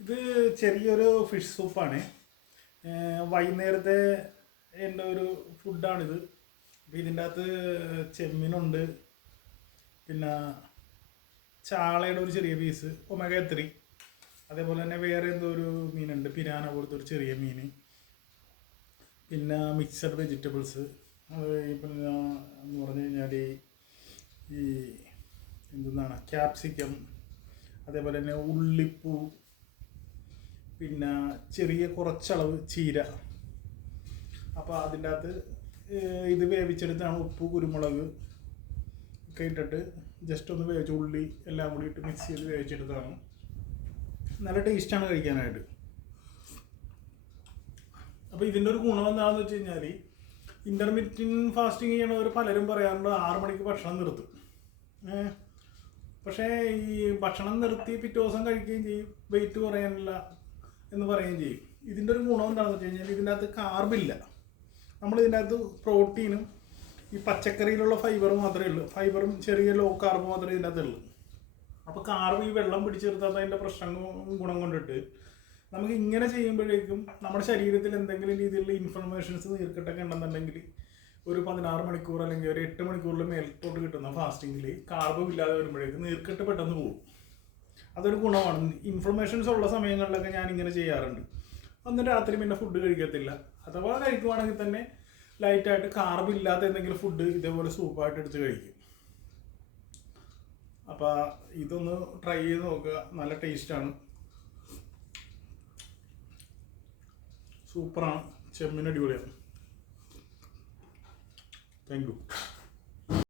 ഇത് ചെറിയൊരു ഫിഷ് സൂപ്പാണ്. വൈകുന്നേരത്തെ എൻ്റെ ഒരു ഫുഡാണിത്. അപ്പോൾ ഇതിൻ്റെ അകത്ത് ചെമ്മീനുണ്ട്, പിന്നെ ചാളയുടെ ഒരു ചെറിയ പീസ്, ഒമേഗ 3. അതേപോലെ തന്നെ വേറെ എന്തോ ഒരു മീനുണ്ട്, പിരാന പോലത്തെ ഒരു ചെറിയ മീൻ, പിന്നെ മിക്സഡ് വെജിറ്റബിൾസ്. അത് പിന്നെ എന്ന് പറഞ്ഞു കഴിഞ്ഞാൽ ഈ എന്താണ് ക്യാപ്സിക്കം, അതേപോലെ തന്നെ ഉള്ളിപ്പൂ, പിന്നെ ചെറിയ കുറച്ചളവ് ചീര. അപ്പോൾ അതിൻ്റെ അകത്ത് ഇത് വേവിച്ചെടുത്താണ്. ഉപ്പ്, കുരുമുളക് ഒക്കെ ഇട്ടിട്ട് ജസ്റ്റ് ഒന്ന് വേവിച്ച്, ഉള്ളി എല്ലാം കൂടി ഇട്ട് മിക്സ് ചെയ്ത് വേവിച്ചെടുത്താണ്. നല്ല ടേസ്റ്റാണ് കഴിക്കാനായിട്ട്. അപ്പോൾ ഇതിൻ്റെ ഒരു ഗുണം എന്താണെന്ന് വെച്ച് കഴിഞ്ഞാൽ, ഇൻ്റർമീഡിയറ്റ് ഫാസ്റ്റിംഗ് ചെയ്യണവർ പലരും പറയാറുണ്ട് 6 മണിക്ക് ഭക്ഷണം നിർത്തും. പക്ഷേ ഈ ഭക്ഷണം നിർത്തി പിറ്റേ ദിവസം കഴിക്കുകയും ചെയ്യും, വെയിറ്റ് കുറയാനില്ല എന്ന് പറയുകയും ചെയ്യും. ഇതിൻ്റെ ഒരു ഗുണം എന്താണെന്ന് വെച്ച് കഴിഞ്ഞാൽ, ഇതിൻ്റെ അകത്ത് കാർബില്ല. നമ്മളിതിൻ്റെ അകത്ത് പ്രോട്ടീനും ഈ പച്ചക്കറിയിലുള്ള ഫൈബർ മാത്രമേ ഉള്ളൂ. ഫൈബറും ചെറിയ ലോ കാർബ് മാത്രമേ ഇതിൻ്റെ അകത്തുള്ളൂ. അപ്പോൾ കാർബ് ഈ വെള്ളം പിടിച്ചെടുത്താൽ അതിൻ്റെ ഗുണം കൊണ്ടിട്ട് നമുക്ക് ഇങ്ങനെ ചെയ്യുമ്പോഴേക്കും നമ്മുടെ ശരീരത്തിൽ എന്തെങ്കിലും രീതിയിലുള്ള ഇൻഫർമേഷൻസ് നീർക്കെട്ടൊക്കെ ഉണ്ടെന്നുണ്ടെങ്കിൽ ഒരു 16 മണിക്കൂർ അല്ലെങ്കിൽ ഒരു 8 മണിക്കൂറിൽ മേൽത്തോട്ട് കിട്ടുന്ന ഫാസ്റ്റിങ്ങിൽ കാർബ് ഇല്ലാതെ വരുമ്പോഴേക്കും നീർക്കെട്ട് പെട്ടെന്ന് പോകും. അതൊരു ഗുണമാണ്. ഇൻഫർമേഷൻസ് ഉള്ള സമയങ്ങളിലൊക്കെ ഞാനിങ്ങനെ ചെയ്യാറുണ്ട്. അന്ന് രാത്രി പിന്നെ ഫുഡ് കഴിക്കത്തില്ല, അഥവാ കഴിക്കുവാണെങ്കിൽ തന്നെ ലൈറ്റായിട്ട് കാർബ് ഇല്ലാത്ത എന്തെങ്കിലും ഫുഡ് ഇതേപോലെ സൂപ്പായിട്ട് എടുത്ത് കഴിക്കും. അപ്പോൾ ഇതൊന്ന് ട്രൈ ചെയ്ത് നോക്കുക, നല്ല ടേസ്റ്റാണ്, സൂപ്പറാണ്. ചെമ്മീൻ അടിപൊളിയാണ്. Thank you.